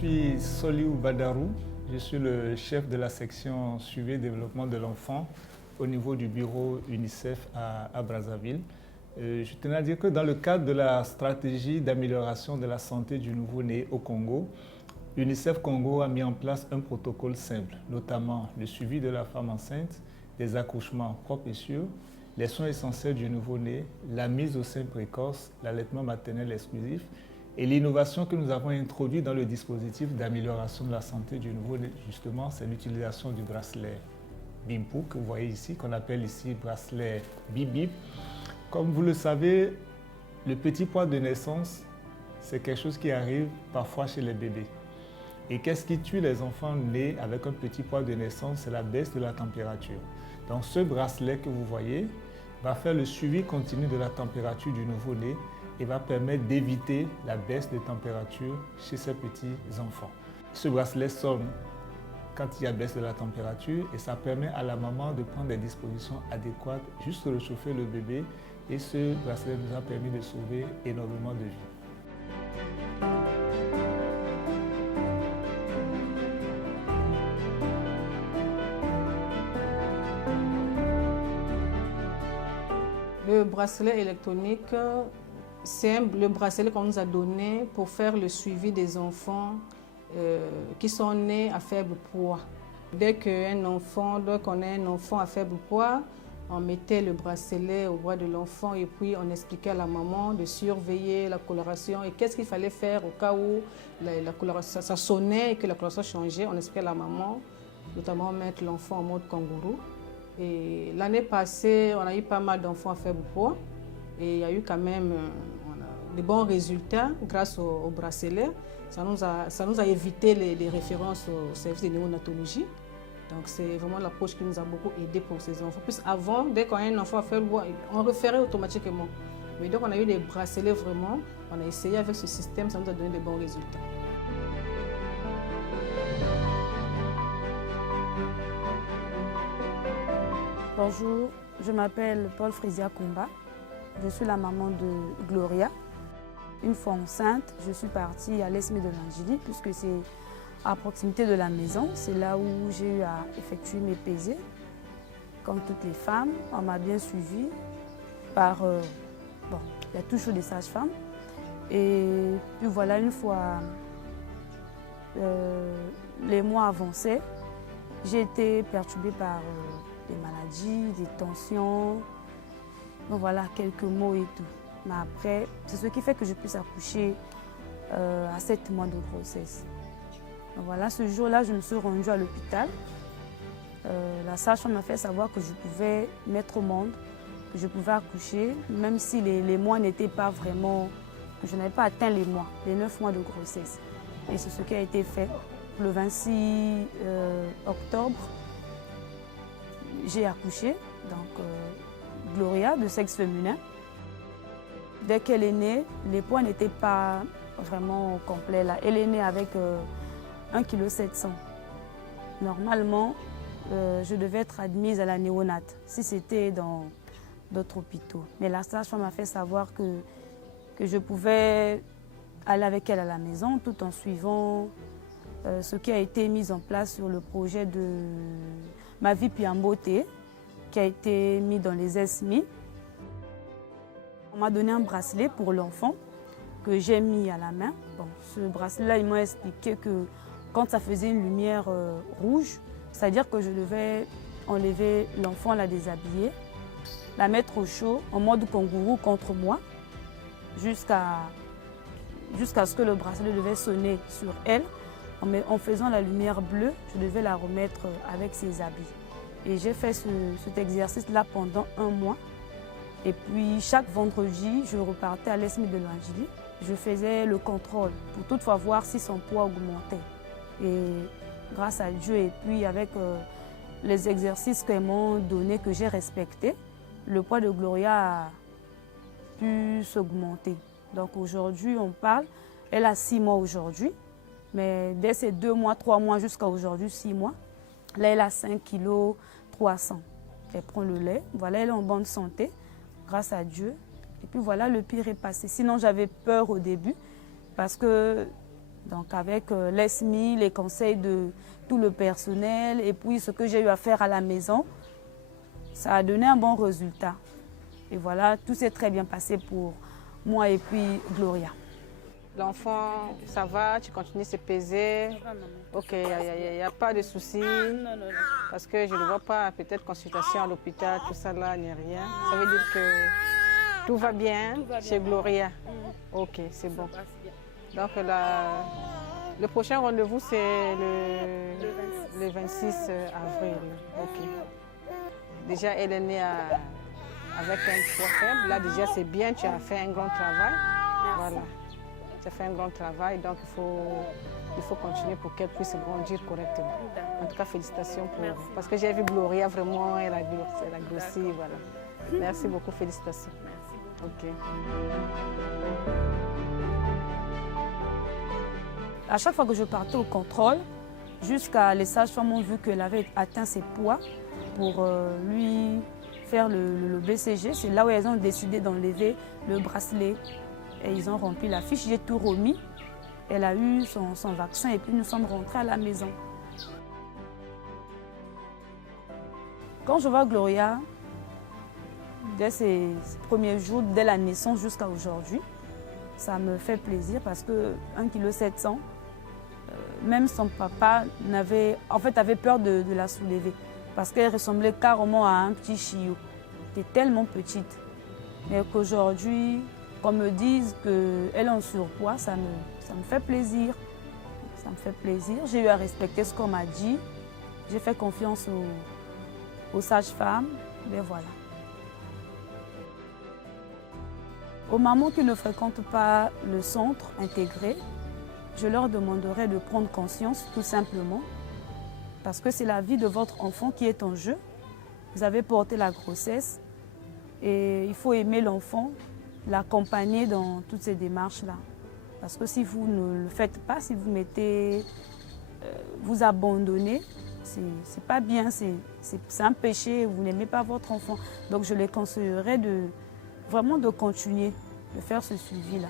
suis Soliou Badarou, je suis le chef de la section suivi et développement de l'enfant au niveau du bureau UNICEF à Brazzaville. Je tenais à dire que dans le cadre de la stratégie d'amélioration de la santé du nouveau-né au Congo, UNICEF Congo a mis en place un protocole simple, notamment le suivi de la femme enceinte, des accouchements propres et sûrs, les soins essentiels du nouveau-né, la mise au sein précoce, l'allaitement maternel exclusif et l'innovation que nous avons introduite dans le dispositif d'amélioration de la santé du nouveau-né, justement, c'est l'utilisation du bracelet BIMPU que vous voyez ici, qu'on appelle ici bracelet BIBIP. Comme vous le savez, le petit poids de naissance, c'est quelque chose qui arrive parfois chez les bébés. Et qu'est-ce qui tue les enfants nés avec un petit poids de naissance? C'est la baisse de la température. Donc ce bracelet que vous voyez va faire le suivi continu de la température du nouveau-né et va permettre d'éviter la baisse de température chez ces petits enfants. Ce bracelet sonne quand il y a baisse de la température et ça permet à la maman de prendre des dispositions adéquates, juste réchauffer le bébé, et ce bracelet nous a permis de sauver énormément de vies. Le bracelet électronique, c'est le bracelet qu'on nous a donné pour faire le suivi des enfants qui sont nés à faible poids. Dès qu'on a un enfant à faible poids, on mettait le bracelet au bras de l'enfant et puis on expliquait à la maman de surveiller la coloration et qu'est-ce qu'il fallait faire au cas où la coloration, ça sonnait et que la coloration changeait. On expliquait à la maman, notamment mettre l'enfant en mode kangourou. Et l'année passée, on a eu pas mal d'enfants à faible poids et il y a eu quand même des bons résultats grâce au bracelet. Ça nous a évité les références au service de néonatologie. Donc c'est vraiment l'approche qui nous a beaucoup aidé pour ces enfants. Plus avant, dès qu'on a un enfant à faible poids, on référait automatiquement. Mais donc on a eu des bracelets vraiment, on a essayé avec ce système, ça nous a donné de bons résultats. Bonjour, je m'appelle Paul Frisia Kumba. Je suis la maman de Gloria. Une fois enceinte, je suis partie à l'Esme de l'Angélie puisque c'est à proximité de la maison. C'est là où j'ai eu à effectuer mes pesées. Comme toutes les femmes, on m'a bien suivie par... il y a toujours des sages-femmes. Et puis voilà, une fois les mois avançaient, j'ai été perturbée par des maladies, des tensions. Donc voilà, quelques mots et tout. Mais après, c'est ce qui fait que je puisse accoucher à 7 mois de grossesse. Donc voilà, ce jour-là, je me suis rendue à l'hôpital. La sage-femme m'a fait savoir que je pouvais mettre au monde, que je pouvais accoucher, même si les mois n'étaient pas vraiment... Je n'avais pas atteint les mois, les 9 mois de grossesse. Et c'est ce qui a été fait. Le 26 octobre, j'ai accouché, donc Gloria, de sexe féminin. Dès qu'elle est née, les poids n'étaient pas vraiment complets. Là. Elle est née avec 1,7 kg. Normalement, je devais être admise à la néonate si c'était dans d'autres hôpitaux. Mais la sage-femme m'a fait savoir que je pouvais aller avec elle à la maison tout en suivant ce qui a été mis en place sur le projet de Ma vie Piamboté, qui a été mis dans les ESMI. On m'a donné un bracelet pour l'enfant que j'ai mis à la main. Bon, ce bracelet-là, ils m'ont expliqué que quand ça faisait une lumière rouge, c'est-à-dire que je devais enlever l'enfant, la déshabiller, la mettre au chaud en mode kangourou contre moi, jusqu'à ce que le bracelet devait sonner sur elle. En faisant la lumière bleue, je devais la remettre avec ses habits. Et j'ai fait cet exercice-là pendant 1 mois. Et puis chaque vendredi, je repartais à l'Esme de l'Angélie. Je faisais le contrôle pour toutefois voir si son poids augmentait. Et grâce à Dieu et puis avec les exercices qu'elles m'ont donnés, que j'ai respectés, le poids de Gloria a pu s'augmenter. Donc aujourd'hui, on parle, elle a 6 mois aujourd'hui. Mais dès ces 2 mois, 3 mois jusqu'à aujourd'hui, 6 mois, là, elle a 5,3 kg. Elle prend le lait. Voilà, elle est en bonne santé, grâce à Dieu. Et puis voilà, le pire est passé. Sinon, j'avais peur au début parce que Donc avec l'ESMI, les conseils de tout le personnel et puis ce que j'ai eu à faire à la maison, ça a donné un bon résultat. Et voilà, tout s'est très bien passé pour moi et puis Gloria. L'enfant, ça va, tu continues de se peser. Ok, il n'y a pas de souci. Parce que je ne vois pas, peut-être consultation à l'hôpital, tout ça là, ni rien. Ça veut dire que tout va bien chez Gloria. Ok, c'est bon. Donc le prochain rendez-vous, c'est le 26 avril. Ok. Déjà, elle est née avec un poids faible. Là, déjà, c'est bien, tu as fait un grand travail. Voilà. Tu as fait un grand travail, donc il faut continuer pour qu'elle puisse grandir correctement. En tout cas, félicitations pour elle. Parce que j'ai vu Gloria, vraiment, elle a grossi. Voilà. Merci beaucoup, félicitations. Ok. À chaque fois que je partais au contrôle, jusqu'à les sages-femmes ont vu qu'elle avait atteint ses poids pour lui faire le BCG. C'est là où elles ont décidé d'enlever le bracelet. Et ils ont rempli la fiche, j'ai tout remis. Elle a eu son vaccin et puis nous sommes rentrés à la maison. Quand je vois Gloria, dès ses premiers jours, dès la naissance jusqu'à aujourd'hui, ça me fait plaisir parce que 1,7 kg, même son papa avait peur de la soulever parce qu'elle ressemblait carrément à un petit chiot. Elle était tellement petite. Mais qu'aujourd'hui, qu'on me dise qu'elle est en surpoids, ça me fait plaisir. Ça me fait plaisir. J'ai eu à respecter ce qu'on m'a dit. J'ai fait confiance aux sages-femmes. Mais voilà. Aux mamans qui ne fréquentent pas le centre intégré, je leur demanderai de prendre conscience tout simplement parce que c'est la vie de votre enfant qui est en jeu. Vous avez porté la grossesse et il faut aimer l'enfant, l'accompagner dans toutes ces démarches-là. Parce que si vous ne le faites pas, si vous vous abandonnez, c'est pas bien, c'est un péché, vous n'aimez pas votre enfant. Donc je les conseillerais vraiment de continuer de faire ce suivi-là.